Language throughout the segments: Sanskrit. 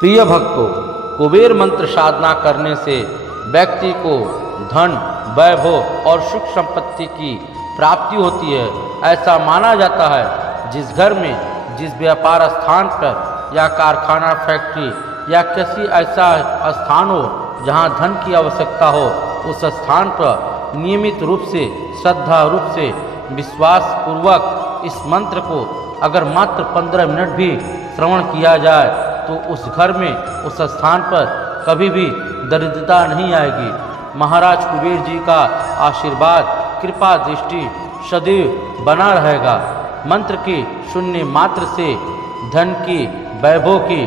प्रिय भक्तों, कुबेर मंत्र साधना करने से व्यक्ति को धन, वैभव और सुख संपत्ति की प्राप्ति होती है। ऐसा माना जाता है जिस घर में, जिस व्यापार स्थान पर या कारखाना, फैक्ट्री या किसी ऐसा स्थान हो जहां धन की आवश्यकता हो, उस स्थान पर नियमित रूप से, श्रद्धा रूप से, विश्वास पूर्वक इस मंत्र को अगर मात्र 15 मिनट भी श्रवण किया जाए तो उस घर में, उस स्थान पर कभी भी दरिद्रता नहीं आएगी। महाराज कुबेर जी का आशीर्वाद, कृपा दृष्टि सदैव बना रहेगा। मंत्र की शून्य मात्र से धन की, वैभव की,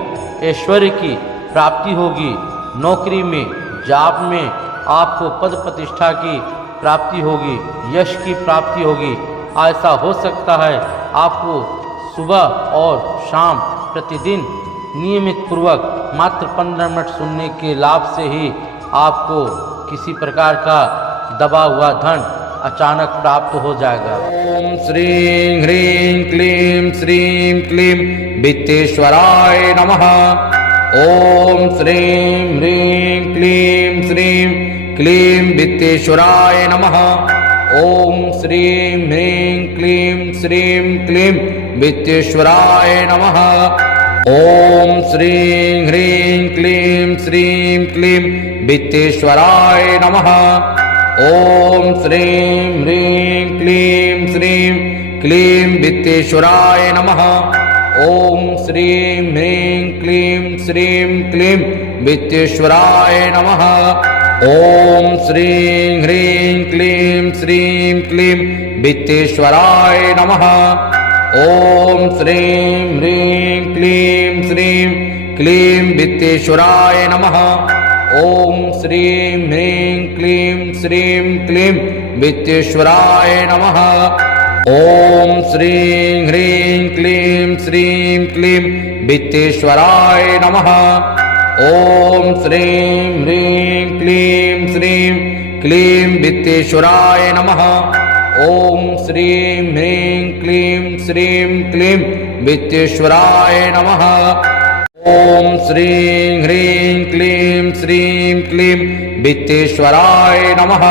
ऐश्वर्य की प्राप्ति होगी। नौकरी में, जॉब में आपको पद प्रतिष्ठा की प्राप्ति होगी, यश की प्राप्ति होगी। ऐसा हो सकता है आपको सुबह और शाम प्रतिदिन नियमित पूर्वक मात्र 15 मिनट सुनने के लाभ से ही आपको किसी प्रकार का दबा हुआ धन अचानक प्राप्त हो जाएगा। ओम श्रीं ह्रीं क्लीं श्रीं क्लीं वित्तेश्वराय नमः। ओम श्रीं ह्रीं क्लीं श्रीं क्लीं वित्तेश्वराय नमः। ओम श्रीं ह्रीं क्लीं श्रीं क्लीं वित्तेश्वराय नमः। ओम श्रीं ह्रीं क्लीं श्रीं क्लीं वित्तेश्वराय नमः। ओम श्रीं ह्रीं क्लीं श्रीं क्लीं वित्तेश्वराय नमः। ओम श्रीं ह्रीं क्लीं श्रीं क्लीं वित्तेश्वराय नमः। ओम श्रीं ह्रीं क्लीं श्रीं क्लीं वित्तेश्वराय नमः। ओम श्रीं ह्रीं क्लीं श्रीं क्लीं वित्तेश्वराय नमः। ओम श्रीं ह्रीं क्लीं श्रीं क्लीं वित्तेश्वराय नमः। ओम श्रीं ह्रीं क्लीं श्रीं क्लीं वित्तेश्वराय नमः। ओम श्रीं ह्रीं क्लीं श्रीं क्लीं वित्तेश्वराय नमः। ओम श्रीं ह्रीं क्लीं श्रीं क्लीं वित्तेश्वराय नमः। ओम श्रीं ह्रीं क्लीं श्रीं क्लीं वित्तेश्वराय नमः।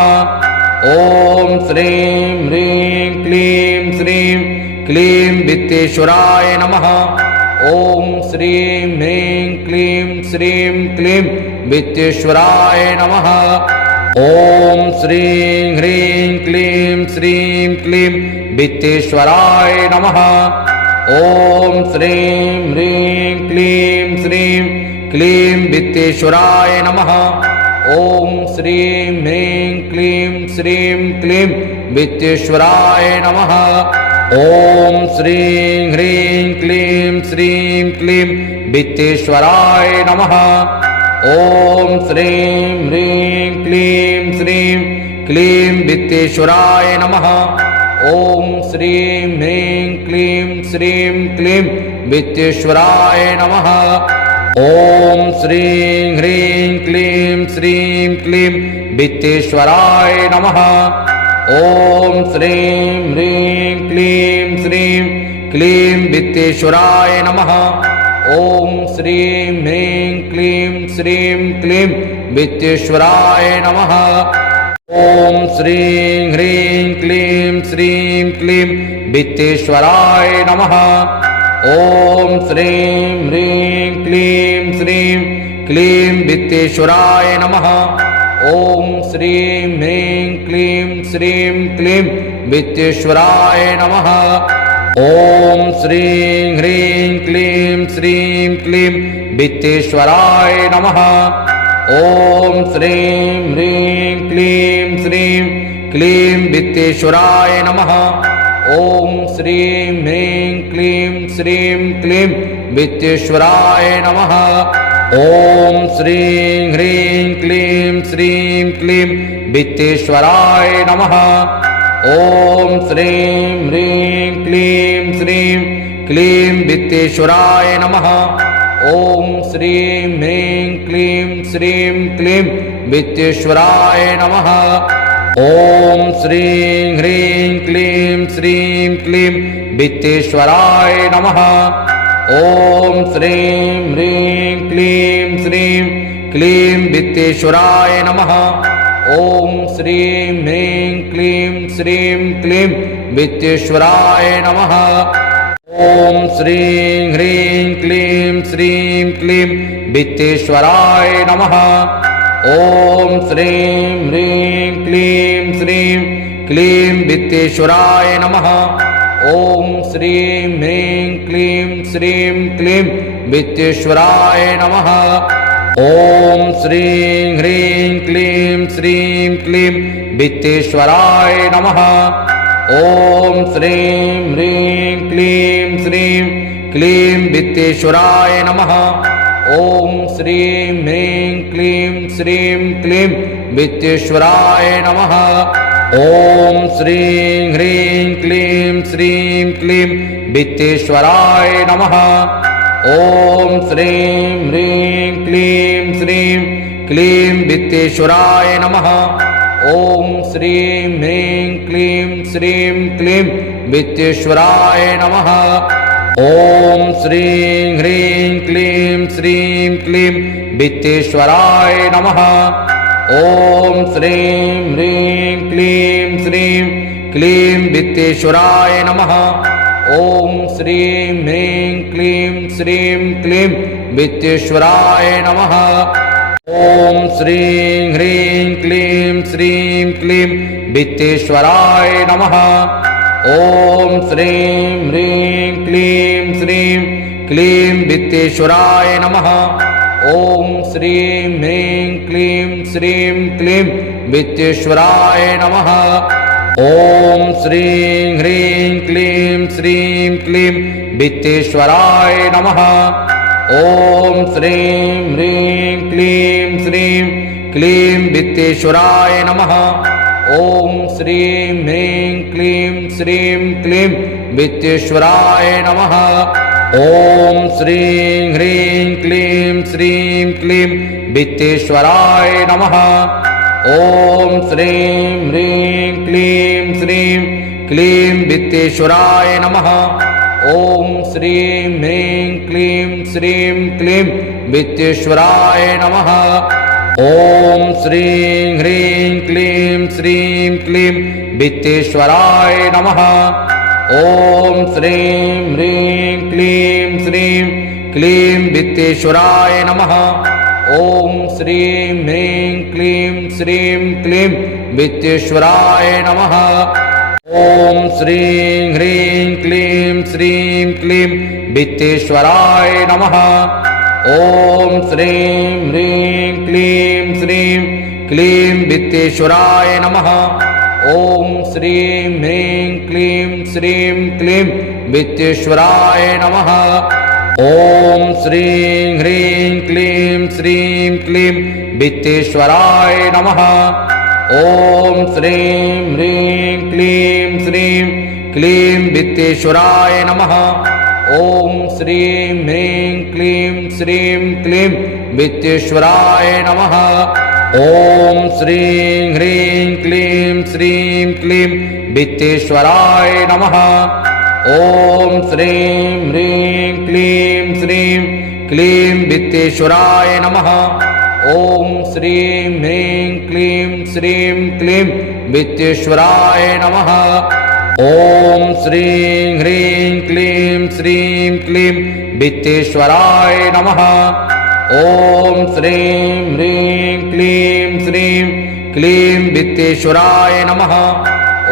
ओम श्रीं ह्रीं क्लीं श्रीं क्लीं वित्तेश्वराय नमः। ओम श्रीं ह्रीं क्लीं श्रीं क्लीं वित्तेश्वराय नमः। ओम श्रीं ह्रीं क्लीं श्रीं क्लीं वित्तेश्वराय नमः। ओम श्रीं ह्रीं क्लीं श्रीं क्लीं वित्तेश्वराय नमः। ओम श्रीं ह्रीं क्लीं श्रीं क्लीं वित्तेश्वराय नमः। ओम श्रीं ह्रीं क्लीं श्रीं क्लीं वित्तेश्वराय नमः। ओम श्रीं ह्रीं क्लीं श्रीं क्लीं वित्तेश्वराय नमः। ओम श्रीं ह्रीं क्लीं श्रीं क्लीं वित्तेश्वराय नमः। ओम श्रीं ह्रीं क्लीं श्रीं क्लीं वित्तेश्वराय नमः। ओम श्रीं ह्रीं क्लीं श्रीं क्लीं वित्तेश्वराय नमः। ओम श्रीं ह्रीं क्लीं श्रीं क्लीं वित्तेश्वराय नमः। ओम श्रीं ह्रीं क्लीं श्रीं क्लीं वित्तेश्वराय नमः। ओम श्रीं ह्रीं क्लीं श्रीं क्लीं वित्तेश्वराय नमः। ओम श्रीं ह्रीं क्लीं श्रीं क्लीं वित्तेश्वराय नमः। ओम श्रीं ह्रीं क्लीं श्रीं क्लीं वित्तेश्वराय नमः। ओम श्रीं ह्रीं क्लीं श्रीं क्लीं वित्तेश्वराय नमः। ओम श्रीं ह्रीं क्लीं श्रीं क्लीं वित्तेश्वराय नमः। ओम श्रीं ह्रीं क्लीं श्रीं क्लीं वित्तेश्वराय नमः। ओम श्रीं ह्रीं क्लीं श्रीं क्लीं वित्तेश्वराय नमः। ओम श्रीं ह्रीं क्लीं श्रीं क्लीं वित्तेश्वराय नमः। ओम श्रीं ह्रीं क्लीं श्रीं क्लीं वित्तेश्वराय नमः। ॐ श्रीं ह्रीं क्लीं श्रीं क्लीं वित्तेश्वराय नमः। ॐ श्रीं ह्रीं क्लीं श्रीं क्लीं वित्तेश्वराय नमः। ॐ श्रीं ह्रीं क्लीं श्रीं क्लीं वित्तेश्वराय नमः। ॐ श्रीं ह्रीं क्लीं श्रीं क्लीं वित्तेश्वराय नमः। ॐ श्रीं ह्रीं क्लीं श्रीं क्लीं वित्तेश्वराय नमः। ॐ श्रीं ह्रीं क्लीं श्रीं क्लीं वित्तेश्वराय नमः। ॐ श्रीं ह्रीं क्लीं श्रीं क्लीं वित्तेश्वराय नमः। ॐ श्रीं ह्रीं क्लीं श्रीं क्लीं वित्तेश्वराय नमः। ॐ श्रीं ह्रीं क्लीं श्रीं क्लीं वित्तेश्वराय नमः। ॐ श्रीं ह्रीं क्लीं श्रीं क्लीं वित्तेश्वराय नमः। ॐ श्रीं ह्रीं क्लीं श्रीं क्लीं वित्तेश्वराय नमः। ॐ श्रीं ह्रीं क्लीं श्रीं क्लीं वित्तेश्वराय नमः। ॐ श्रीं ह्रीं क्लीं श्रीं क्लीं वित्तेश्वराय नमः। ॐ श्रीं ह्रीं क्लीं श्रीं क्लीं वित्तेश्वराय नमः। ॐ श्रीं ह्रीं क्लीं श्रीं क्लीं वित्तेश्वराय नमः। ॐ श्रीं ह्रीं क्लीं श्रीं क्लीं वित्तेश्वराय नमः। ॐ श्रीं ह्रीं क्लीं श्रीं क्लीं वित्तेश्वराय नमः। ॐ श्रीं ह्रीं क्लीं श्रीं क्लीं वित्तेश्वराय नमः। ॐ श्रीं ह्रीं क्लीं श्रीं क्लीं वित्तेश्वराय नमः। ॐ श्रीं ह्रीं क्लीं श्रीं क्लीं वित्तेश्वराय नमः। ॐ श्रीं ह्रीं क्लीं श्रीं क्लीं वित्तेश्वराय नमः। ॐ श्रीं ह्रीं क्लीं श्रीं क्लीं वित्तेश्वराय नमः। ॐ श्रीं ह्रीं क्लीं श्रीं क्लीं वित्तेश्वराय नमः। ॐ श्रीं ह्रीं क्लीं श्रीं क्लीं वित्तेश्वराय नमः। ॐ श्रीं ह्रीं क्लीं श्रीं क्लीं वित्तेश्वराय नमः। ॐ श्रीं ह्रीं क्लीं श्रीं क्लीं वित्तेश्वराय नमः। ॐ श्रीं ह्रीं क्लीं श्रीं क्लीं वित्तेश्वराय नमः। ॐ श्रीं ह्रीं क्लीं श्रीं क्लीं वित्तेश्वराय नमः। ॐ श्रीं ह्रीं क्लीं श्रीं क्लीं वित्तेश्वराय नमः। ॐ श्रीं ह्रीं क्लीं श्रीं क्लीं वित्तेश्वराय नमः। ॐ श्रीं ह्रीं क्लीं श्रीं क्लीं वित्तेश्वराय नमः। ॐ श्रीं ह्रीं क्लीं श्रीं क्लीं वित्तेश्वराय नमः। ॐ श्रीं ह्रीं क्लीं श्रीं क्लीं वित्तेश्वराय नमः। ॐ श्रीं ह्रीं क्लीं श्रीं क्लीं वित्तेश्वराय नमः। ॐ श्रीं ह्रीं क्लीं श्रीं क्लीं वित्तेश्वराय नमः। ॐ श्रीं ह्रीं क्लीं श्रीं क्लीं वित्तेश्वराय नमः। ॐ श्रीं ह्रीं क्लीं श्रीं क्लीं वित्तेश्वराय नमः।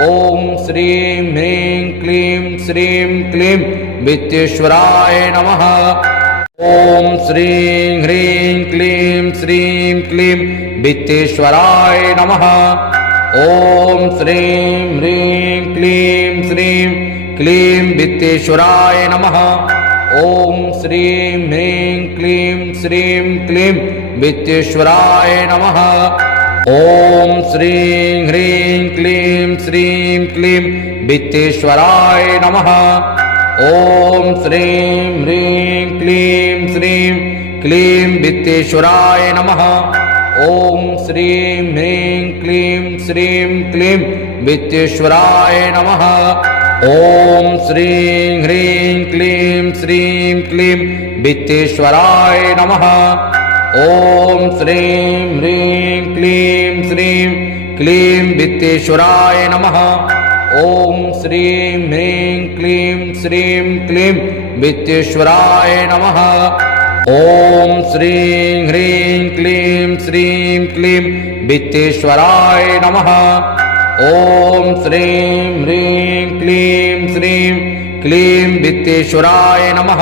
ॐ श्रीं ह्रीं क्लीं श्रीं क्लीं वित्तेश्वराय नमः। ॐ श्रीं ह्रीं क्लीं श्रीं क्लीं वित्तेश्वराय नमः। ॐ श्रीं ह्रीं क्लीं श्रीं क्लीं वित्तेश्वराय नमः। ॐ श्रीं ह्रीं क्लीं श्रीं क्लीं वित्तेश्वराय नमः। ॐ श्रीं ह्रीं क्लीं श्रीं क्लीं वित्तेश्वराय नमः। ॐ श्रीं ह्रीं क्लीं श्रीं क्लीं वित्तेश्वराय नमः। ॐ श्रीं ह्रीं क्लीं श्रीं क्लीं वित्तेश्वराय नमः। ॐ श्रीं ह्रीं क्लीं श्रीं क्लीं वित्तेश्वराय नमः। ॐ श्रीं ह्रीं क्लीं श्रीं क्लीं वित्तेश्वराय नमः। ॐ श्रीं ह्रीं क्लीं श्रीं क्लीं वित्तेश्वराय नमः। ॐ श्रीं ह्रीं क्लीं श्रीं क्लीं वित्तेश्वराय नमः। ॐ श्रीं ह्रीं क्लीं श्रीं क्लीं वित्तेश्वराय नमः।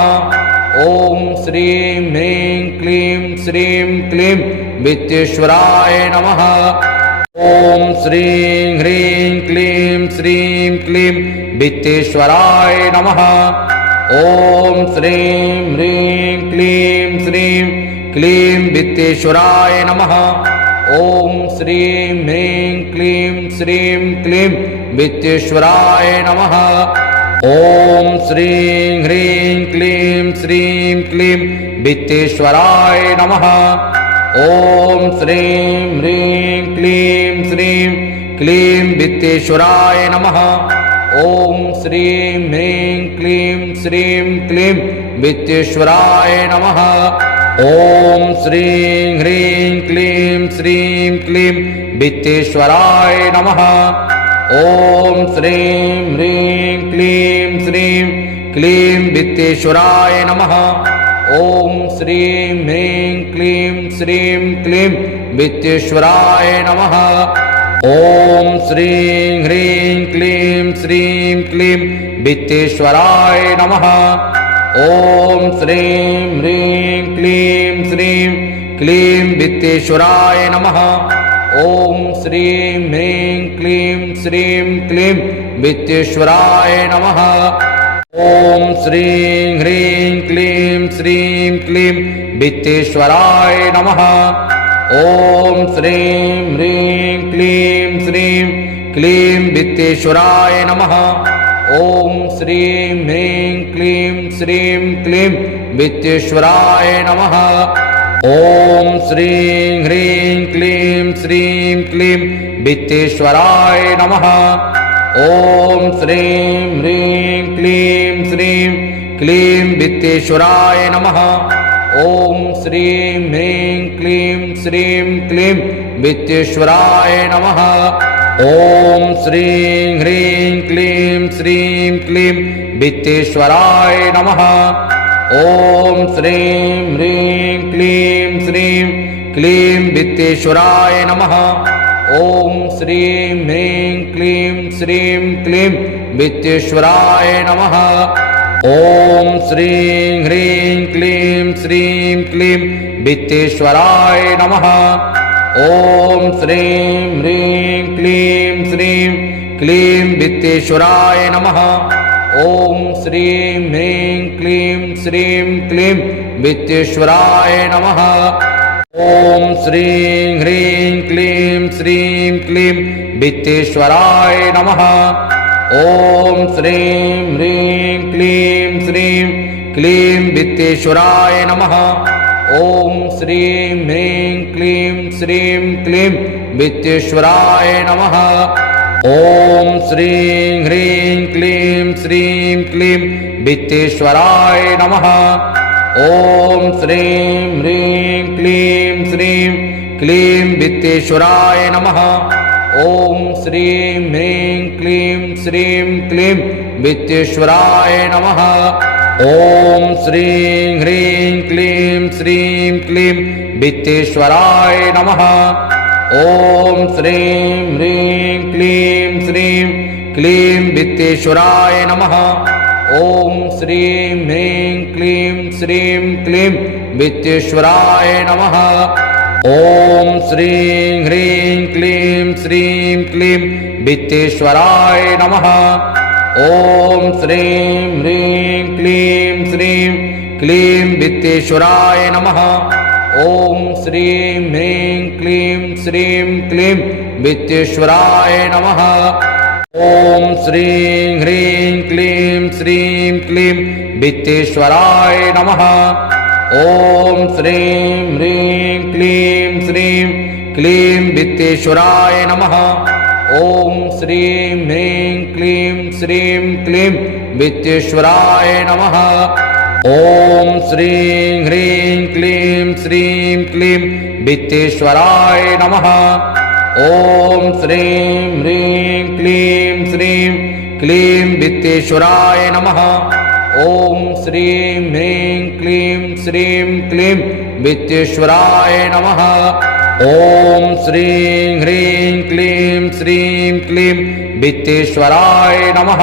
ॐ श्रीं ह्रीं क्लीं श्रीं क्लीं वित्तेश्वराय नमः। ॐ श्रीं ह्रीं क्लीं श्रीं क्लीं वित्तेश्वराय नमः। ॐ श्रीं ह्रीं क्लीं श्रीं क्लीं वित्तेश्वराय नमः। ॐ श्रीं ह्रीं क्लीं श्रीं क्लीं वित्तेश्वराय नमः। ॐ श्रीं ह्रीं क्लीं श्रीं क्लीं वित्तेश्वराय नमः। ॐ श्रीं ह्रीं क्लीं श्रीं क्लीं वित्तेश्वराय नमः। ॐ श्रीं ह्रीं क्लीं श्रीं क्लीं वित्तेश्वराय नमः। ॐ श्रीं ह्रीं क्लीं श्रीं क्लीं वित्तेश्वराय नमः। ॐ श्रीं ह्रीं क्लीं श्रीं क्लीं वित्तेश्वराय नमः। ॐ श्रीं ह्रीं क्लीं श्रीं क्लीं वित्तेश्वराय नमः। ॐ श्रीं ह्रीं क्लीं श्रीं क्लीं वित्तेश्वराय नमः। ॐ श्रीं ह्रीं क्लीं श्रीं क्लीं वित्तेश्वराय नमः। ॐ श्रीं ह्रीं क्लीं श्रीं क्लीं वित्तेश्वराय नमः। ॐ श्रीं ह्रीं क्लीं श्रीं क्लीं वित्तेश्वराय नमः। ॐ श्रीं ह्रीं क्लीं श्रीं क्लीं वित्तेश्वराय नमः। ॐ श्रीं ह्रीं क्लीं श्रीं क्लीं वित्तेश्वराय नमः। ॐ श्रीं ह्रीं क्लीं श्रीं क्लीं वित्तेश्वराय नमः। ॐ श्रीं ह्रीं क्लीं श्रीं क्लीं वित्तेश्वराय नमः। ॐ श्रीं ह्रीं क्लीं श्रीं क्लीं वित्तेश्वराय नमः। ॐ श्रीं ह्रीं क्लीं श्रीं क्लीं वित्तेश्वराय नमः। ॐ श्रीं ह्रीं क्लीं श्रीं क्लीं वित्तेश्वराय नमः। ॐ श्रीं ह्रीं क्लीं श्रीं क्लीं वित्तेश्वराय नमः। ॐ श्रीं ह्रीं क्लीं श्रीं क्लीं वित्तेश्वराय नमः। ॐ श्रीं ह्रीं क्लीं श्रीं क्लीं वित्तेश्वराय नमः। ॐ श्रीं ह्रीं क्लीं श्रीं क्लीं वित्तेश्वराय नमः। ॐ श्रीं ह्रीं क्लीं श्रीं क्लीं वित्तेश्वराय नमः। ॐ श्रीं ह्रीं क्लीं श्रीं क्लीं वित्तेश्वराय नमः। ॐ श्रीं ह्रीं क्लीं श्रीं क्लीं वित्तेश्वराय नमः। ॐ श्रीं ह्रीं क्लीं श्रीं क्लीं वित्तेश्वराय नमः। ॐ श्रीं ह्रीं क्लीं श्रीं क्लीं वित्तेश्वराय नमः। ॐ श्रीं ह्रीं क्लीं श्रीं क्लीं वित्तेश्वराय नमः। ॐ श्रीं ह्रीं क्लीं श्रीं क्लीं वित्तेश्वराय नमः। ॐ श्रीं ह्रीं क्लीं श्रीं क्लीं वित्तेश्वराय नमः। ॐ श्रीं ह्रीं क्लीं श्रीं क्लीं वित्तेश्वराय नमः। ॐ श्रीं ह्रीं क्लीं श्रीं क्लीं वित्तेश्वराय नमः। ॐ श्रीं ह्रीं क्लीं श्रीं क्लीं वित्तेश्वराय नमः। ॐ श्रीं ह्रीं क्लीं श्रीं क्लीं वित्तेश्वराय नमः। ॐ श्रीं ह्रीं क्लीं श्रीं क्लीं वित्तेश्वराय नमः। ॐ श्रीं ह्रीं क्लीं श्रीं क्लीं वित्तेश्वराय नमः। ॐ श्रीं ह्रीं क्लीं श्रीं क्लीं वित्तेश्वराय नमः। ॐ श्रीं ह्रीं क्लीं श्रीं क्लीं वित्तेश्वराय नमः। ॐ श्रीं ह्रीं क्लीं श्रीं क्लीं वित्तेश्वराय नमः। ॐ श्रीं ह्रीं क्लीं श्रीं क्लीं वित्तेश्वराय नमः। ॐ श्रीं ह्रीं क्लीं श्रीं क्लीं वित्तेश्वराय नमः।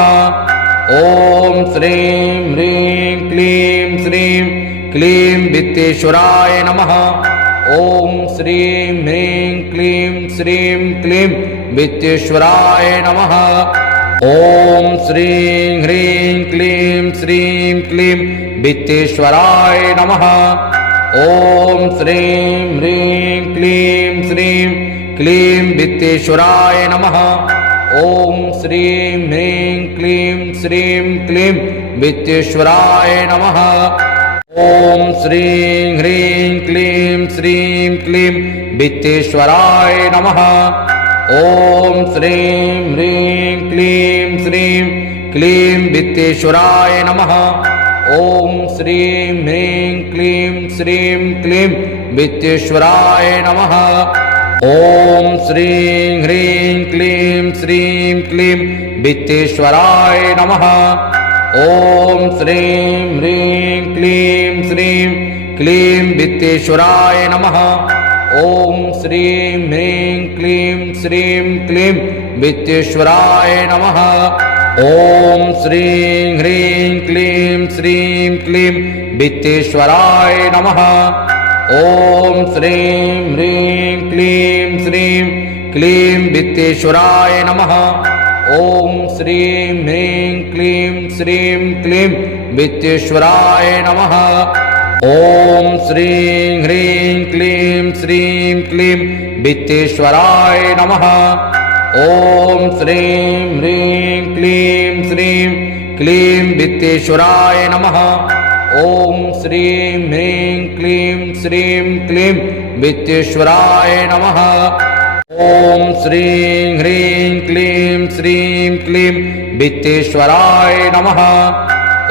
ॐ श्रीं ह्रीं क्लीं श्रीं क्लीं वित्तेश्वराय नमः। ॐ श्रीं ह्रीं क्लीं श्रीं क्लीं वित्तेश्वराय नमः। ॐ श्रीं ह्रीं क्लीं श्रीं क्लीं वित्तेश्वराय नमः। ॐ श्रीं ह्रीं क्लीं श्रीं क्लीं वित्तेश्वराय नमः। ॐ श्रीं ह्रीं क्लीं श्रीं क्लीं वित्तेश्वराय नमः। ॐ श्रीं ह्रीं क्लीं श्रीं क्लीं वित्तेश्वराय नमः। ॐ श्रीं ह्रीं क्लीं श्रीं क्लीं वित्तेश्वराय नमः। ॐ श्रीं ह्रीं क्लीं श्रीं क्लीं वित्तेश्वराय नमः। ॐ श्रीं ह्रीं क्लीं श्रीं क्लीं वित्तेश्वराय नमः। ॐ श्रीं ह्रीं क्लीं श्रीं क्लीं वित्तेश्वराय नमः। ॐ श्रीं ह्रीं क्लीं श्रीं क्लीं वित्तेश्वराय नमः। ॐ श्रीं ह्रीं क्लीं श्रीं क्लीं वित्तेश्वराय नमः। ॐ श्रीं ह्रीं क्लीं श्रीं क्लीं वित्तेश्वराय नमः। ॐ श्रीं ह्रीं क्लीं श्रीं क्लीं वित्तेश्वराय नमः। ॐ श्रीं ह्रीं क्लीं श्रीं क्लीं वित्तेश्वराय नमः। ॐ श्रीं ह्रीं क्लीं श्रीं क्लीं वित्तेश्वराय नमः। ॐ श्रीं ह्रीं क्लीं श्रीं क्लीं वित्तेश्वराय नमः। ॐ श्रीं ह्रीं क्लीं श्रीं क्लीं वित्तेश्वराय नमः।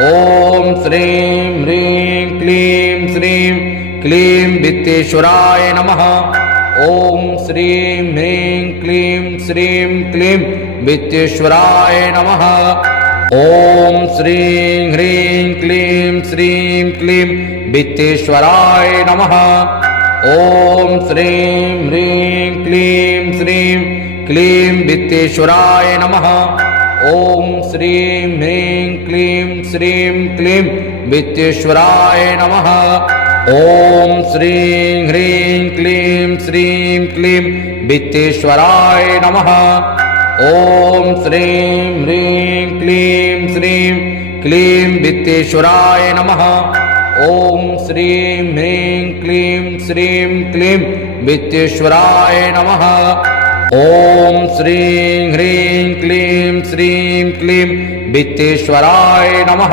ॐ श्रीं ह्रीं क्लीं श्रीं क्लीं वित्तेश्वराय नमः। ॐ श्रीं ह्रीं क्लीं श्रीं क्लीं वित्तेश्वराय नमः। ॐ श्रीं ह्रीं क्लीं श्रीं क्लीं वित्तेश्वराय नमः। ॐ श्रीं ह्रीं क्लीं श्रीं क्लीं वित्तेश्वराय नमः। ॐ श्रीं ह्रीं क्लीं श्रीं क्लीं वित्तेश्वराय नमः। ॐ श्रीं ह्रीं क्लीं श्रीं क्लीं वित्तेश्वराय नमः। ॐ श्रीं ह्रीं क्लीं श्रीं क्लीं वित्तेश्वराय नमः। ॐ श्रीं ह्रीं क्लीं श्रीं क्लीं वित्तेश्वराय नमः। ॐ श्रीं ह्रीं क्लीं श्रीं क्लीं वित्तेश्वराय नमः।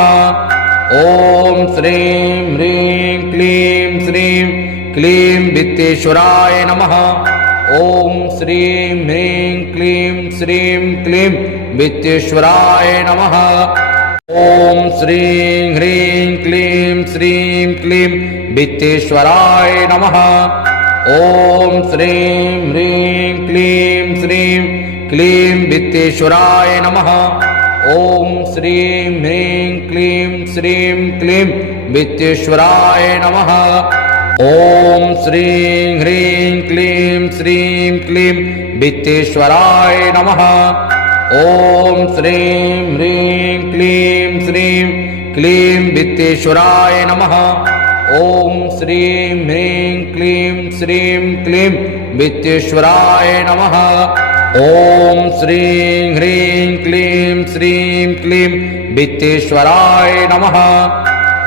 ॐ श्रीं ह्रीं क्लीं श्रीं क्लीं वित्तेश्वराय नमः। ॐ श्रीं ह्रीं क्लीं श्रीं क्लीं वित्तेश्वराय नमः। ॐ श्रीं ह्रीं क्लीं श्रीं क्लीं वित्तेश्वराय नमः। ॐ श्रीं ह्रीं क्लीं श्रीं क्लीं वित्तेश्वराय नमः। ॐ श्रीं ह्रीं क्लीं श्रीं क्लीं वित्तेश्वराय नमः। ॐ श्रीं ह्रीं क्लीं श्रीं क्लीं वित्तेश्वराय नमः। ॐ श्रीं ह्रीं क्लीं श्रीं क्लीं वित्तेश्वराय नमः। ॐ श्रीं ह्रीं क्लीं श्रीं क्लीं वित्तेश्वराय नमः। ॐ श्रीं ह्रीं क्लीं श्रीं क्लीं वित्तेश्वराय नमः।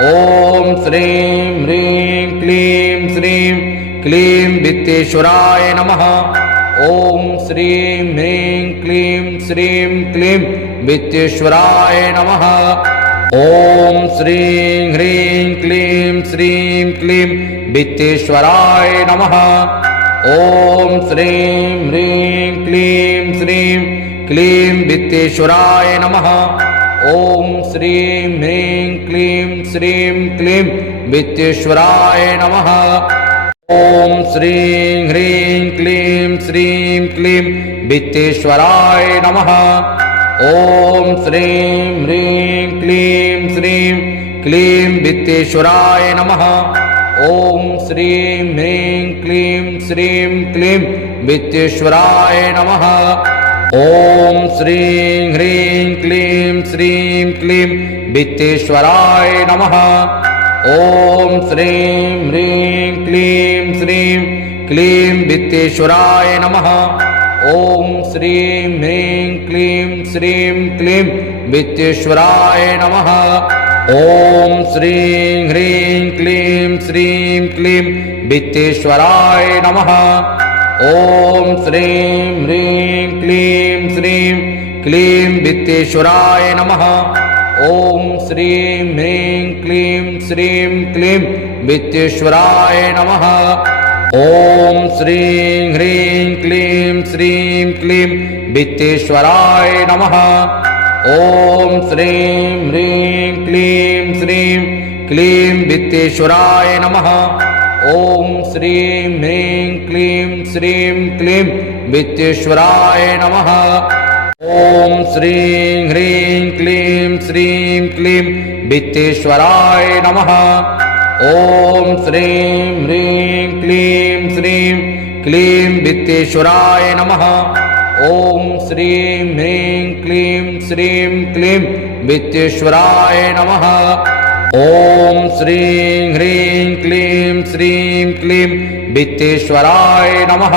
ॐ श्रीं ह्रीं क्लीं श्रीं क्लीं वित्तेश्वराय नमः। ॐ श्रीं ह्रीं क्लीं श्रीं क्लीं वित्तेश्वराय नमः। ॐ श्रीं ह्रीं क्लीं श्रीं क्लीं वित्तेश्वराय नमः। ॐ श्रीं ह्रीं क्लीं श्रीं क्लीं वित्तेश्वराय नमः। ॐ श्रीं ह्रीं क्लीं श्रीं क्लीं वित्तेश्वराय नमः। ॐ श्रीं ह्रीं क्लीं श्रीं क्लीं वित्तेश्वराय नमः। ॐ श्रीं ह्रीं क्लीं श्रीं क्लीं वित्तेश्वराय नमः। ॐ श्रीं ह्रीं क्लीं श्रीं क्लीं वित्तेश्वराय नमः। ॐ श्रीं ह्रीं क्लीं श्रीं क्लीं वित्तेश्वराय नमः। ॐ श्रीं ह्रीं क्लीं श्रीं क्लीं वित्तेश्वराय नमः। ॐ श्रीं ह्रीं क्लीं श्रीं क्लीं वित्तेश्वराय नमः। ॐ श्रीं ह्रीं क्लीं श्रीं क्लीं वित्तेश्वराय नमः। ॐ श्रीं ह्रीं क्लीं श्रीं क्लीं वित्तेश्वराय नमः। ॐ श्रीं ह्रीं क्लीं श्रीं क्लीं वित्तेश्वराय नमः। ॐ श्रीं ह्रीं क्लीं श्रीं क्लीं वित्तेश्वराय नमः। ॐ श्रीं ह्रीं क्लीं श्रीं क्लीं वित्तेश्वराय नमः। ॐ श्रीं ह्रीं क्लीं श्रीं क्लीं वित्तेश्वराय नमः। ॐ श्रीं ह्रीं क्लीं श्रीं क्लीं वित्तेश्वराय नमः। ॐ श्रीं ह्रीं क्लीं श्रीं क्लीं वित्तेश्वराय नमः। ॐ श्रीं ह्रीं क्लीं श्रीं क्लीं वित्तेश्वराय नमः। ॐ श्रीं ह्रीं क्लीं श्रीं क्लीं वित्तेश्वराय नमः।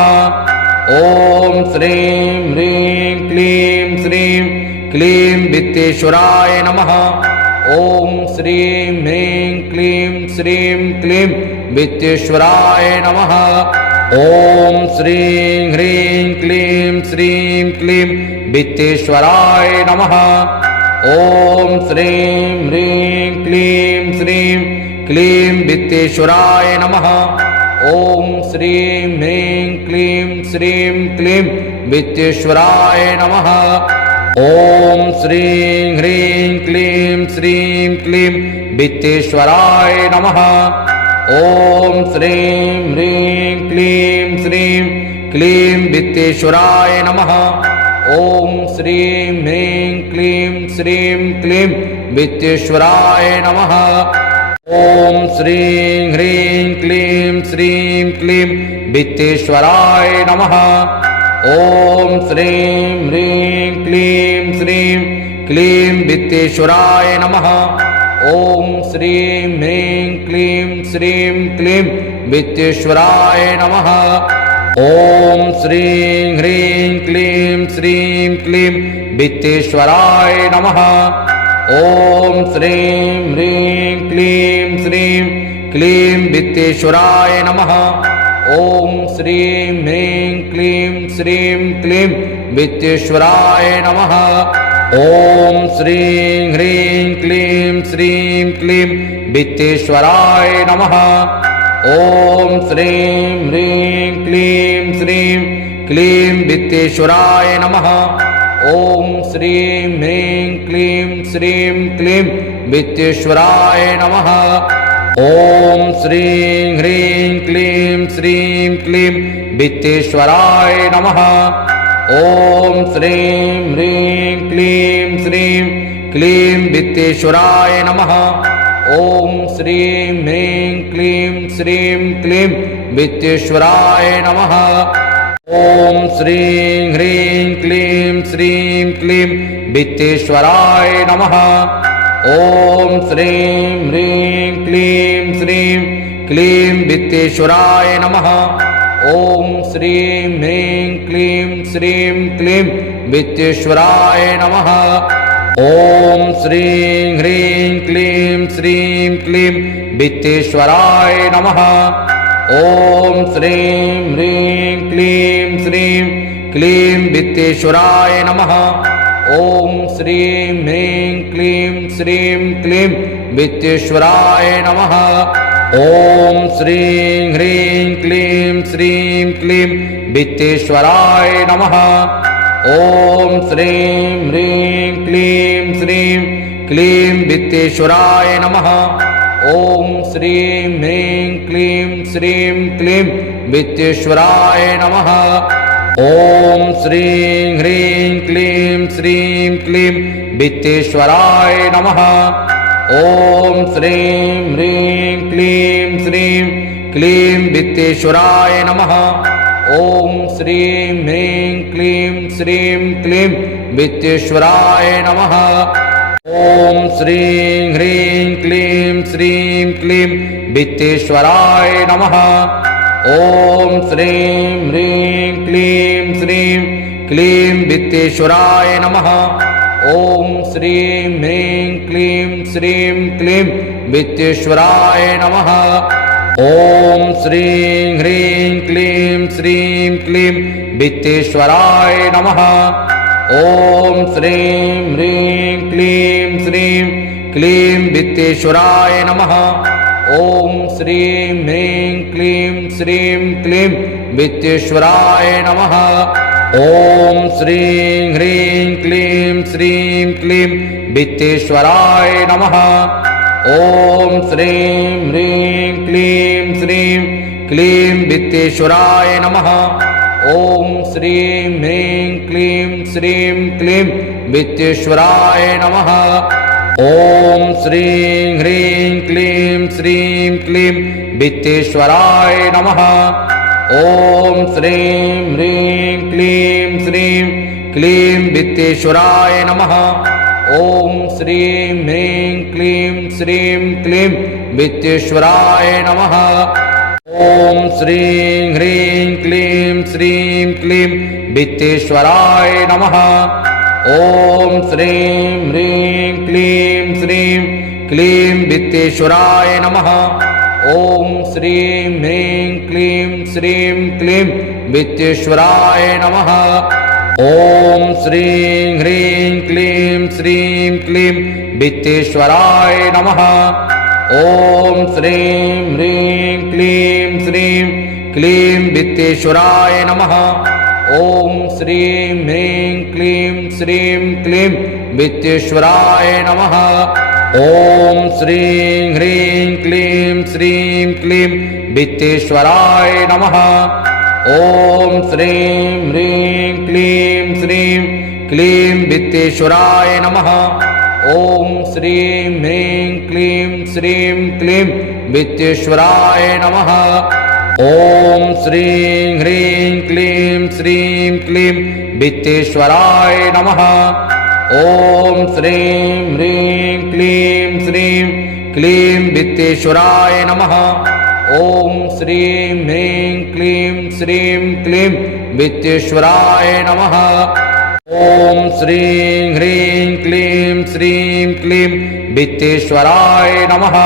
ॐ श्रीं ह्रीं क्लीं श्रीं क्लीं वित्तेश्वराय नमः। ॐ श्रीं ह्रीं क्लीं श्रीं क्लीं वित्तेश्वराय नमः। ॐ श्रीं ह्रीं क्लीं श्रीं क्लीं वित्तेश्वराय नमः। ॐ श्रीं ह्रीं क्लीं श्रीं क्लीं वित्तेश्वराय नमः। ॐ श्रीं ह्रीं क्लीं श्रीं क्लीं वित्तेश्वराय नमः। ॐ श्रीं ह्रीं क्लीं श्रीं क्लीं वित्तेश्वराय नमः। ॐ श्रीं ह्रीं क्लीं श्रीं क्लीं वित्तेश्वराय नमः। ॐ श्रीं ह्रीं क्लीं श्रीं क्लीं वित्तेश्वराय नमः। ॐ श्रीं ह्रीं क्लीं श्रीं क्लीं वित्तेश्वराय नमः। ॐ श्रीं ह्रीं क्लीं श्रीं क्लीं वित्तेश्वराय नमः। ॐ श्रीं ह्रीं क्लीं श्रीं क्लीं वित्तेश्वराय नमः। ॐ श्रीं ह्रीं क्लीं श्रीं क्लीं वित्तेश्वराय नमः। ॐ श्रीं ह्रीं क्लीं श्रीं क्लीं वित्तेश्वराय नमः। ॐ श्रीं ह्रीं क्लीं श्रीं क्लीं वित्तेश्वराय नमः। ॐ श्रीं ह्रीं क्लीं श्रीं क्लीं वित्तेश्वराय नमः। ॐ श्रीं ह्रीं क्लीं श्रीं क्लीं वित्तेश्वराय नमः। ॐ श्रीं ह्रीं क्लीं श्रीं क्लीं वित्तेश्वराय नमः। ॐ श्रीं ह्रीं क्लीं श्रीं क्लीं वित्तेश्वराय नमः। ॐ श्रीं ह्रीं क्लीं श्रीं क्लीं वित्तेश्वराय नमः। ॐ श्रीं ह्रीं क्लीं श्रीं क्लीं वित्तेश्वराय नमः। ॐ श्रीं ह्रीं क्लीं श्रीं क्लीं वित्तेश्वराय नमः। ॐ श्रीं ह्रीं क्लीं श्रीं क्लीं वित्तेश्वराय नमः। ॐ श्रीं ह्रीं क्लीं श्रीं क्लीं वित्तेश्वराय नमः। ॐ श्रीं ह्रीं क्लीं श्रीं क्लीं वित्तेश्वराय नमः। ॐ श्रीं ह्रीं क्लीं श्रीं क्लीं वित्तेश्वराय नमः। ॐ श्रीं ह्रीं क्लीं श्रीं क्लीं वित्तेश्वराय नमः। ॐ श्रीं ह्रीं क्लीं श्रीं क्लीं वित्तेश्वराय नमः। ॐ श्रीं ह्रीं क्लीं श्रीं क्लीं वित्तेश्वराय नमः। ॐ श्रीं ह्रीं क्लीं श्रीं क्लीं वित्तेश्वराय नमः। ॐ श्रीं ह्रीं क्लीं श्रीं क्लीं वित्तेश्वराय नमः। ॐ श्रीं ह्रीं क्लीं श्रीं क्लीं वित्तेश्वराय नमः। ॐ श्रीं ह्रीं क्लीं श्रीं क्लीं वित्तेश्वराय नमः। ॐ श्रीं ह्रीं क्लीं श्रीं क्लीं वित्तेश्वराय नमः। ॐ श्रीं ह्रीं क्लीं श्रीं क्लीं वित्तेश्वराय नमः। ॐ श्रीं ह्रीं क्लीं श्रीं क्लीं वित्तेश्वराय नमः। ॐ श्रीं ह्रीं क्लीं श्रीं क्लीं वित्तेश्वराय नमः। ॐ श्रीं ह्रीं क्लीं श्रीं क्लीं वित्तेश्वराय नमः। ॐ श्रीं ह्रीं क्लीं श्रीं क्लीं वित्तेश्वराय नमः। ॐ श्रीं ह्रीं क्लीं श्रीं क्लीं वित्तेश्वराय नमः। ॐ श्रीं ह्रीं क्लीं श्रीं क्लीं वित्तेश्वराय नमः। ॐ श्रीं ह्रीं क्लीं श्रीं क्लीं वित्तेश्वराय नमः। ॐ श्रीं ह्रीं क्लीं श्रीं क्लीं वित्तेश्वराय नमः। ॐ श्रीं ह्रीं क्लीं श्रीं क्लीं वित्तेश्वराय नमः। ॐ श्रीं ह्रीं क्लीं श्रीं क्लीं वित्तेश्वराय नमः। ॐ श्रीं ह्रीं क्लीं श्रीं क्लीं वित्तेश्वराय नमः। ॐ श्रीं ह्रीं क्लीं श्रीं क्लीं वित्तेश्वराय नमः। ॐ श्रीं ह्रीं क्लीं श्रीं क्लीं वित्तेश्वराय नमः। ॐ श्रीं ह्रीं क्लीं श्रीं क्लीं वित्तेश्वराय नमः। ॐ श्रीं ह्रीं क्लीं श्रीं क्लीं वित्तेश्वराय नमः। ॐ श्रीं ह्रीं क्लीं श्रीं क्लीं वित्तेश्वराय नमः। ॐ श्रीं ह्रीं क्लीं श्रीं क्लीं वित्तेश्वराय नमः। ॐ श्रीं ह्रीं क्लीं श्रीं क्लीं वित्तेश्वराय नमः। ॐ श्रीं ह्रीं क्लीं श्रीं क्लीं वित्तेश्वराय नमः। ॐ श्रीं ह्रीं क्लीं श्रीं क्लीं वित्तेश्वराय नमः। ॐ श्रीं ह्रीं क्लीं श्रीं क्लीं वित्तेश्वराय नमः। ॐ श्रीं ह्रीं क्लीं श्रीं क्लीं वित्तेश्वराय नमः। ॐ श्रीं ह्रीं क्लीं श्रीं क्लीं वित्तेश्वराय नमः।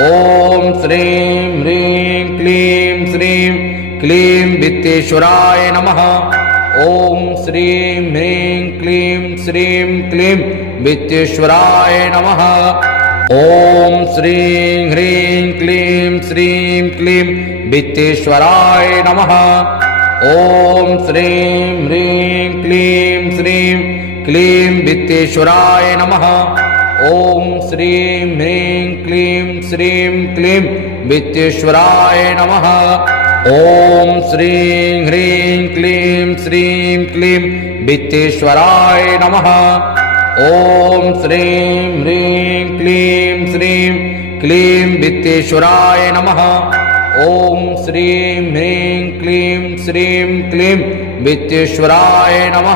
ॐ श्रीं ह्रीं क्लीं श्रीं क्लीं वित्तेश्वराय नमः। ॐ श्रीं ह्रीं क्लीं श्रीं क्लीं वित्तेश्वराय नमः। ॐ श्रीं ह्रीं क्लीं श्रीं क्लीं वित्तेश्वराय नमः। ॐ श्रीं ह्रीं क्लीं श्रीं क्लीं वित्तेश्वराय नमः। ॐ श्रीं ह्रीं क्लीं श्रीं क्लीं वित्तेश्वराय नमः। ॐ श्रीं ह्रीं क्लीं श्रीं क्लीं वित्तेश्वराय नमः। ॐ श्रीं ह्रीं क्लीं श्रीं क्लीं वित्तेश्वराय नमः। ॐ श्रीं ह्रीं क्लीं श्रीं क्लीं वित्तेश्वराय नमः।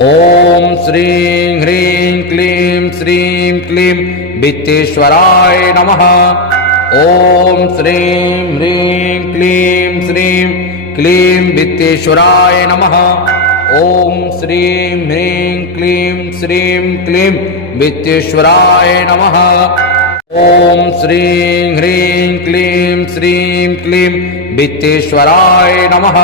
ॐ श्रीं ह्रीं क्लीं श्रीं क्लीं वित्तेश्वराय नमः। ॐ श्रीं ह्रीं क्लीं श्रीं क्लीं वित्तेश्वराय नमः। ॐ श्रीं ह्रीं क्लीं श्रीं क्लीं वित्तेश्वराय नमः। ॐ श्रीं ह्रीं क्लीं श्रीं क्लीं वित्तेश्वराय नमः।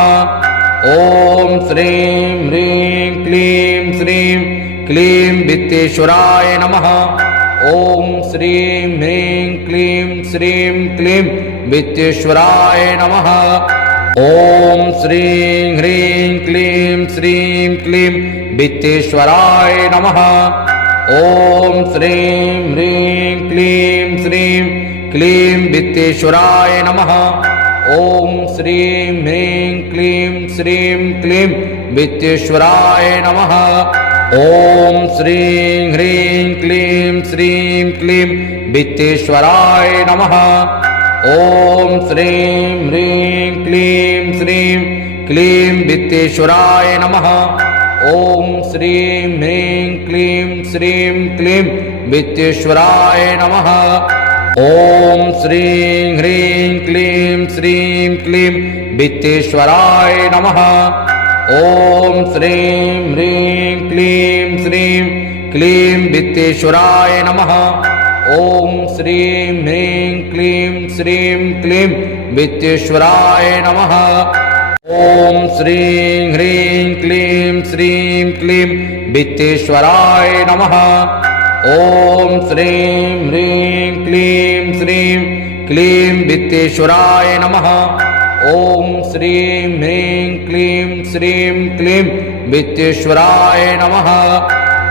ॐ श्रीं ह्रीं क्लीं श्रीं क्लीं वित्तेश्वराय नमः। ॐ श्रीं ह्रीं क्लीं श्रीं क्लीं वित्तेश्वराय नमः। ॐ श्रीं ह्रीं क्लीं श्रीं क्लीं वित्तेश्वराय नमः। ॐ श्रीं ह्रीं क्लीं श्रीं क्लीं वित्तेश्वराय नमः। ॐ श्रीं ह्रीं क्लीं श्रीं क्लीं वित्तेश्वराय नमः। ॐ श्रीं ह्रीं क्लीं श्रीं क्लीं वित्तेश्वराय नमः। ॐ श्रीं ह्रीं क्लीं श्रीं क्लीं वित्तेश्वराय नमः। ॐ श्रीं ह्रीं क्लीं श्रीं क्लीं वित्तेश्वराय नमः। ॐ श्रीं ह्रीं क्लीं श्रीं क्लीं वित्तेश्वराय नमः। ॐ श्रीं ह्रीं क्लीं श्रीं क्लीं वित्तेश्वराय नमः। ॐ श्रीं ह्रीं क्लीं श्रीं क्लीं वित्तेश्वराय नमः। ॐ श्रीं ह्रीं क्लीं श्रीं क्लीं वित्तेश्वराय नमः। ॐ श्रीं ह्रीं क्लीं श्रीं क्लीं वित्तेश्वराय नमः। ॐ श्रीं ह्रीं क्लीं श्रीं क्लीं वित्तेश्वराय नमः।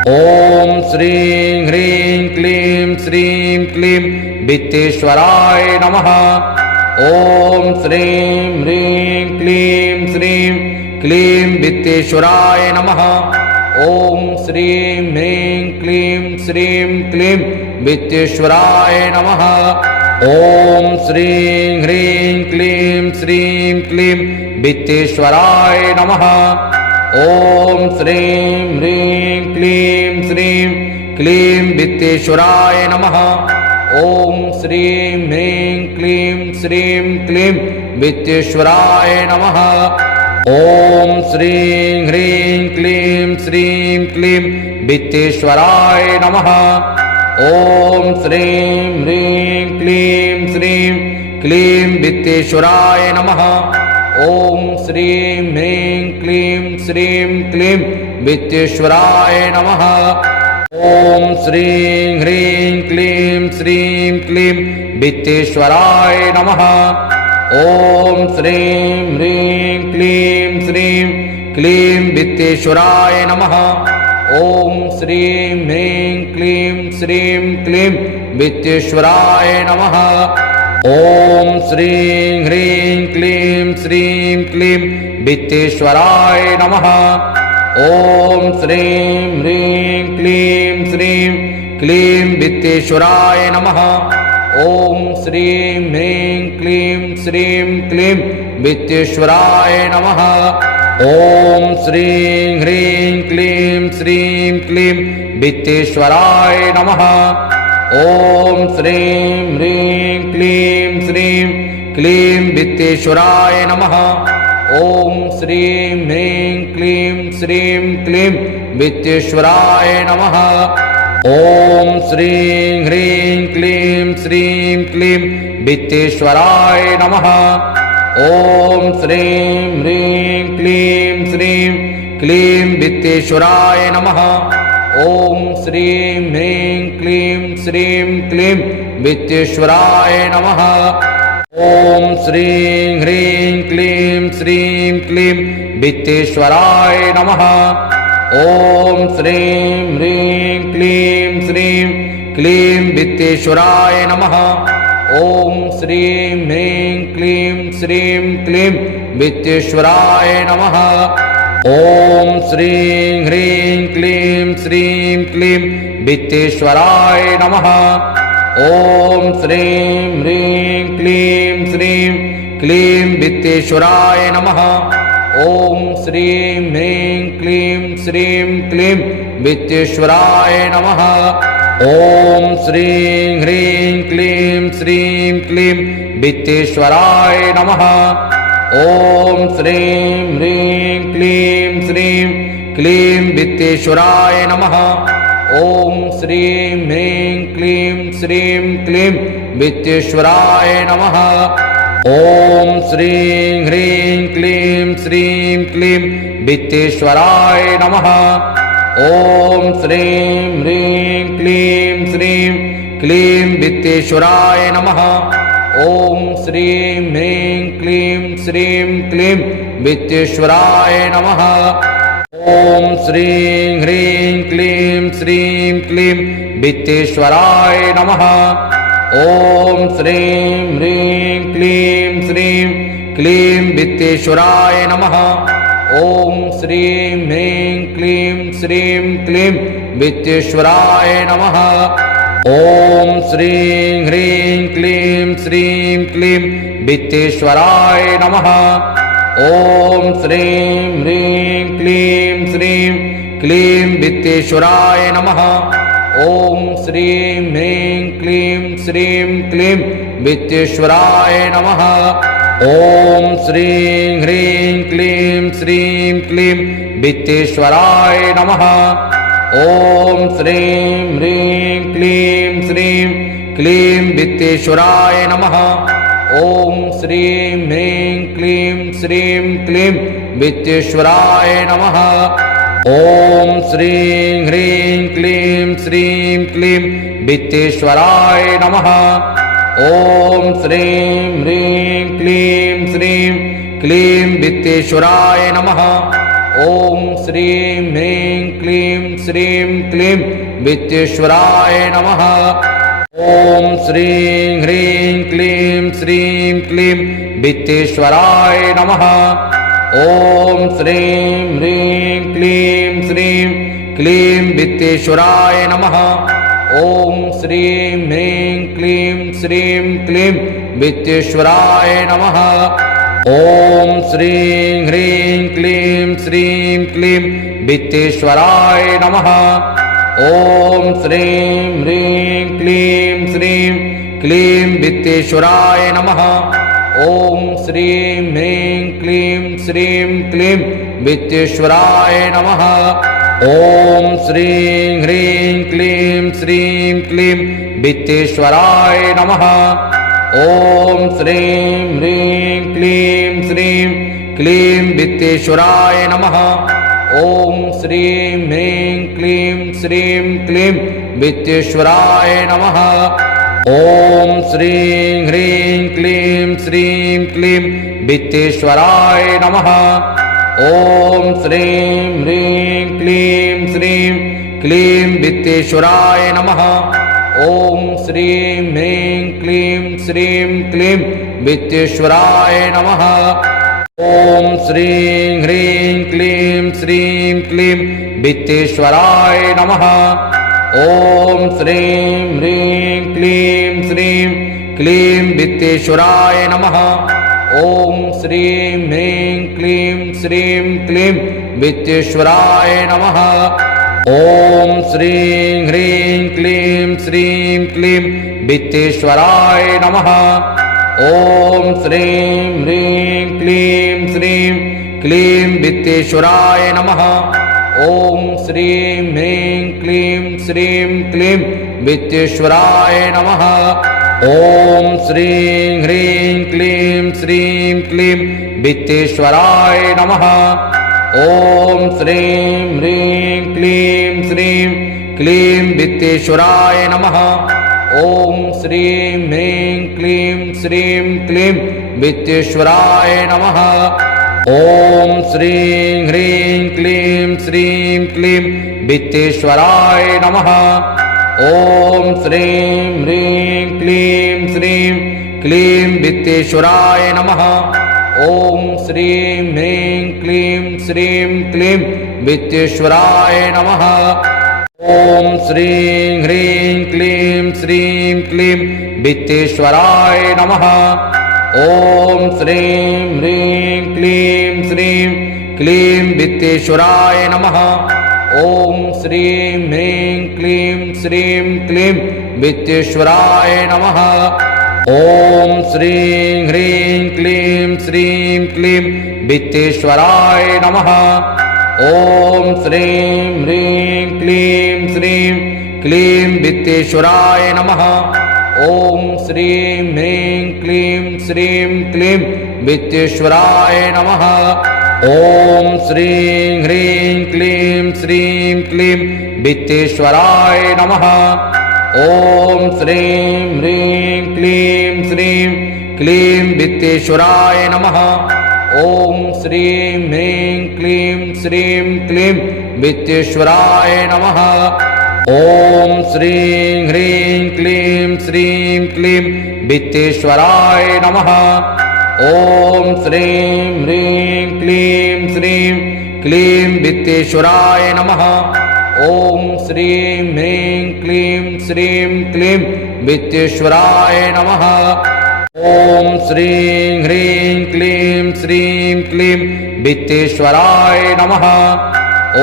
ॐ श्रीं ह्रीं क्लीं श्रीं क्लीं वित्तेश्वराय नमः। ॐ श्रीं ह्रीं क्लीं श्रीं क्लीं वित्तेश्वराय नमः। ॐ श्रीं ह्रीं क्लीं श्रीं क्लीं वित्तेश्वराय नमः। ॐ श्रीं ह्रीं क्लीं श्रीं क्लीं वित्तेश्वराय नमः। ॐ श्रीं ह्रीं क्लीं श्रीं क्लीं वित्तेश्वराय नमः। ॐ श्रीं ह्रीं क्लीं श्रीं क्लीं वित्तेश्वराय नमः। ॐ श्रीं ह्रीं क्लीं श्रीं क्लीं वित्तेश्वराय नमः। ॐ श्रीं ह्रीं क्लीं श्रीं क्लीं वित्तेश्वराय नमः। ॐ श्रीं ह्रीं क्लीं श्रीं क्लीं वित्तेश्वराय नमः। ॐ श्रीं ह्रीं क्लीं श्रीं क्लीं वित्तेश्वराय नमः। ॐ श्रीं ह्रीं क्लीं श्रीं क्लीं वित्तेश्वराय नमः। ॐ श्रीं ह्रीं क्लीं श्रीं क्लीं वित्तेश्वराय नमः। ॐ श्रीं ह्रीं क्लीं श्रीं क्लीं वित्तेश्वराय नमः। ॐ श्रीं ह्रीं क्लीं श्रीं क्लीं वित्तेश्वराय नमः। ॐ श्रीं ह्रीं क्लीं श्रीं क्लीं वित्तेश्वराय नमः। ॐ श्रीं ह्रीं क्लीं श्रीं क्लीं वित्तेश्वराय नमः। ॐ श्रीं ह्रीं क्लीं श्रीं क्लीं वित्तेश्वराय नमः। ॐ श्रीं ह्रीं क्लीं श्रीं क्लीं वित्तेश्वराय नमः। ॐ श्रीं ह्रीं क्लीं श्रीं क्लीं वित्तेश्वराय नमः। ॐ श्रीं ह्रीं क्लीं श्रीं क्लीं वित्तेश्वराय नमः। ॐ श्रीं ह्रीं क्लीं श्रीं क्लीं वित्तेश्वराय नमः। ॐ श्रीं ह्रीं क्लीं श्रीं क्लीं वित्तेश्वराय नमः। ॐ श्रीं ह्रीं क्लीं श्रीं क्लीं वित्तेश्वराय नमः। ॐ श्रीं ह्रीं क्लीं श्रीं क्लीं वित्तेश्वराय नमः। ॐ श्रीं ह्रीं क्लीं श्रीं क्लीं वित्तेश्वराय नमः। ॐ श्रीं ह्रीं क्लीं श्रीं क्लीं वित्तेश्वराय नमः। ॐ श्रीं ह्रीं क्लीं श्रीं क्लीं वित्तेश्वराय नमः। ॐ श्रीं ह्रीं क्लीं श्रीं क्लीं वित्तेश्वराय नमः। ॐ श्रीं ह्रीं क्लीं श्रीं क्लीं वित्तेश्वराय नमः। ॐ श्रीं ह्रीं क्लीं श्रीं क्लीं वित्तेश्वराय नमः। ॐ श्रीं ह्रीं क्लीं श्रीं क्लीं वित्तेश्वराय नमः। ॐ श्रीं ह्रीं क्लीं श्रीं क्लीं वित्तेश्वराय नमः। ॐ श्रीं ह्रीं क्लीं श्रीं क्लीं वित्तेश्वराय नमः। ॐ श्रीं ह्रीं क्लीं श्रीं क्लीं वित्तेश्वराय नमः। ॐ श्रीं ह्रीं क्लीं श्रीं क्लीं वित्तेश्वराय नमः। ॐ श्रीं ह्रीं क्लीं श्रीं क्लीं वित्तेश्वराय नमः। ॐ श्रीं ह्रीं क्लीं श्रीं क्लीं वित्तेश्वराय नमः। ॐ श्रीं ह्रीं क्लीं श्रीं क्लीं वित्तेश्वराय नमः। ॐ श्रीं ह्रीं क्लीं श्रीं क्लीं वित्तेश्वराय नमः। ॐ श्रीं ह्रीं क्लीं श्रीं क्लीं वित्तेश्वराय नमः। ॐ श्रीं ह्रीं क्लीं श्रीं क्लीं वित्तेश्वराय नमः। ॐ श्रीं ह्रीं क्लीं श्रीं क्लीं वित्तेश्वराय नमः। ॐ श्रीं ह्रीं क्लीं श्रीं क्लीं वित्तेश्वराय नमः। ॐ श्रीं ह्रीं क्लीं श्रीं क्लीं वित्तेश्वराय नमः। ॐ श्रीं ह्रीं क्लीं श्रीं क्लीं वित्तेश्वराय नमः। ॐ श्रीं ह्रीं क्लीं श्रीं क्लीं वित्तेश्वराय नमः। ॐ श्रीं ह्रीं क्लीं श्रीं क्लीं वित्तेश्वराय नमः। ॐ श्रीं ह्रीं क्लीं श्रीं क्लीं वित्तेश्वराय नमः। ॐ श्रीं ह्रीं क्लीं श्रीं क्लीं वित्तेश्वराय नमः। ॐ श्रीं ह्रीं क्लीं श्रीं क्लीं वित्तेश्वराय नमः। ॐ श्रीं ह्रीं क्लीं श्रीं क्लीं वित्तेश्वराय नमः। ॐ श्रीं ह्रीं क्लीं श्रीं क्लीं वित्तेश्वराय नमः। ॐ श्रीं ह्रीं क्लीं श्रीं क्लीं वित्तेश्वराय नमः। ॐ श्रीं ह्रीं क्लीं श्रीं क्लीं वित्तेश्वराय नमः। ॐ श्रीं ह्रीं क्लीं श्रीं क्लीं वित्तेश्वराय नमः। ॐ श्रीं ह्रीं क्लीं श्रीं क्लीं वित्तेश्वराय नमः। ॐ श्रीं ह्रीं क्लीं श्रीं क्लीं वित्तेश्वराय नमः। ॐ श्रीं ह्रीं क्लीं श्रीं क्लीं वित्तेश्वराय नमः। ॐ श्रीं ह्रीं क्लीं श्रीं क्लीं वित्तेश्वराय नमः। ॐ श्रीं ह्रीं क्लीं श्रीं क्लीं वित्तेश्वराय नमः। ॐ श्रीं ह्रीं क्लीं श्रीं क्लीं वित्तेश्वराय नमः। ॐ श्रीं ह्रीं क्लीं श्रीं क्लीं वित्तेश्वराय नमः। ॐ श्रीं ह्रीं क्लीं श्रीं क्लीं वित्तेश्वराय नमः। ॐ श्रीं ह्रीं क्लीं श्रीं क्लीं वित्तेश्वराय नमः। ॐ श्रीं ह्रीं क्लीं श्रीं क्लीं वित्तेश्वराय नमः। ॐ श्रीं ह्रीं क्लीं श्रीं क्लीं वित्तेश्वराय नमः। ॐ श्रीं ह्रीं क्लीं श्रीं क्लीं वित्तेश्वराय नमः। ॐ श्रीं ह्रीं क्लीं श्रीं क्लीं वित्तेश्वराय नमः। ॐ श्रीं ह्रीं क्लीं श्रीं क्लीं वित्तेश्वराय नमः। ॐ श्रीं ह्रीं क्लीं श्रीं क्लीं वित्तेश्वराय नमः। ॐ श्रीं ह्रीं क्लीं श्रीं क्लीं वित्तेश्वराय नमः। ॐ श्रीं ह्रीं क्लीं श्रीं क्लीं वित्तेश्वराय नमः। ॐ श्रीं ह्रीं क्लीं श्रीं क्लीं वित्तेश्वराय नमः। ॐ श्रीं ह्रीं क्लीं श्रीं क्लीं वित्तेश्वराय नमः। ॐ श्रीं ह्रीं क्लीं श्रीं क्लीं वित्तेश्वराय नमः। ॐ श्रीं ह्रीं क्लीं श्रीं क्लीं वित्तेश्वराय नमः। ॐ श्रीं ह्रीं क्लीं श्रीं क्लीं वित्तेश्वराय नमः। ॐ श्रीं ह्रीं क्लीं श्रीं क्लीं वित्तेश्वराय नमः। ॐ श्रीं ह्रीं क्लीं श्रीं क्लीं वित्तेश्वराय नमः। ॐ श्रीं ह्रीं क्लीं श्रीं क्लीं वित्तेश्वराय नमः। ॐ श्रीं ह्रीं क्लीं श्रीं क्लीं वित्तेश्वराय नमः। ॐ श्रीं ह्रीं क्लीं श्रीं क्लीं वित्तेश्वराय नमः।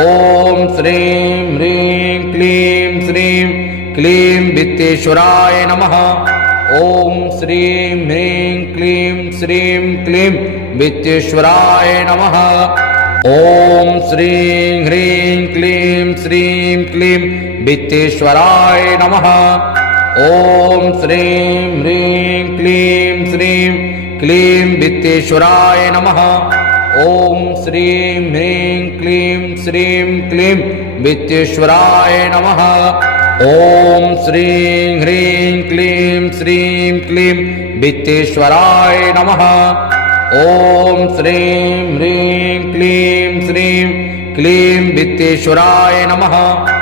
ॐ श्रीं ह्रीं क्लीं श्रीं क्लीं वित्तेश्वराय नमः। ॐ श्रीं ह्रीं क्लीं श्रीं क्लीं वित्तेश्वराय नमः। ॐ श्रीं ह्रीं क्लीं श्रीं क्लीं वित्तेश्वराय नमः। ॐ श्रीं ह्रीं क्लीं श्रीं क्लीं वित्तेश्वराय नमः। ॐ श्रीं ह्रीं क्लीं श्रीं क्लीं वित्तेश्वराय नमः। ॐ श्रीं ह्रीं क्लीं श्रीं क्लीं वित्तेश्वराय नमः। ॐ श्रीं ह्रीं क्लीं श्रीं क्लीं वित्तेश्वराय नमः।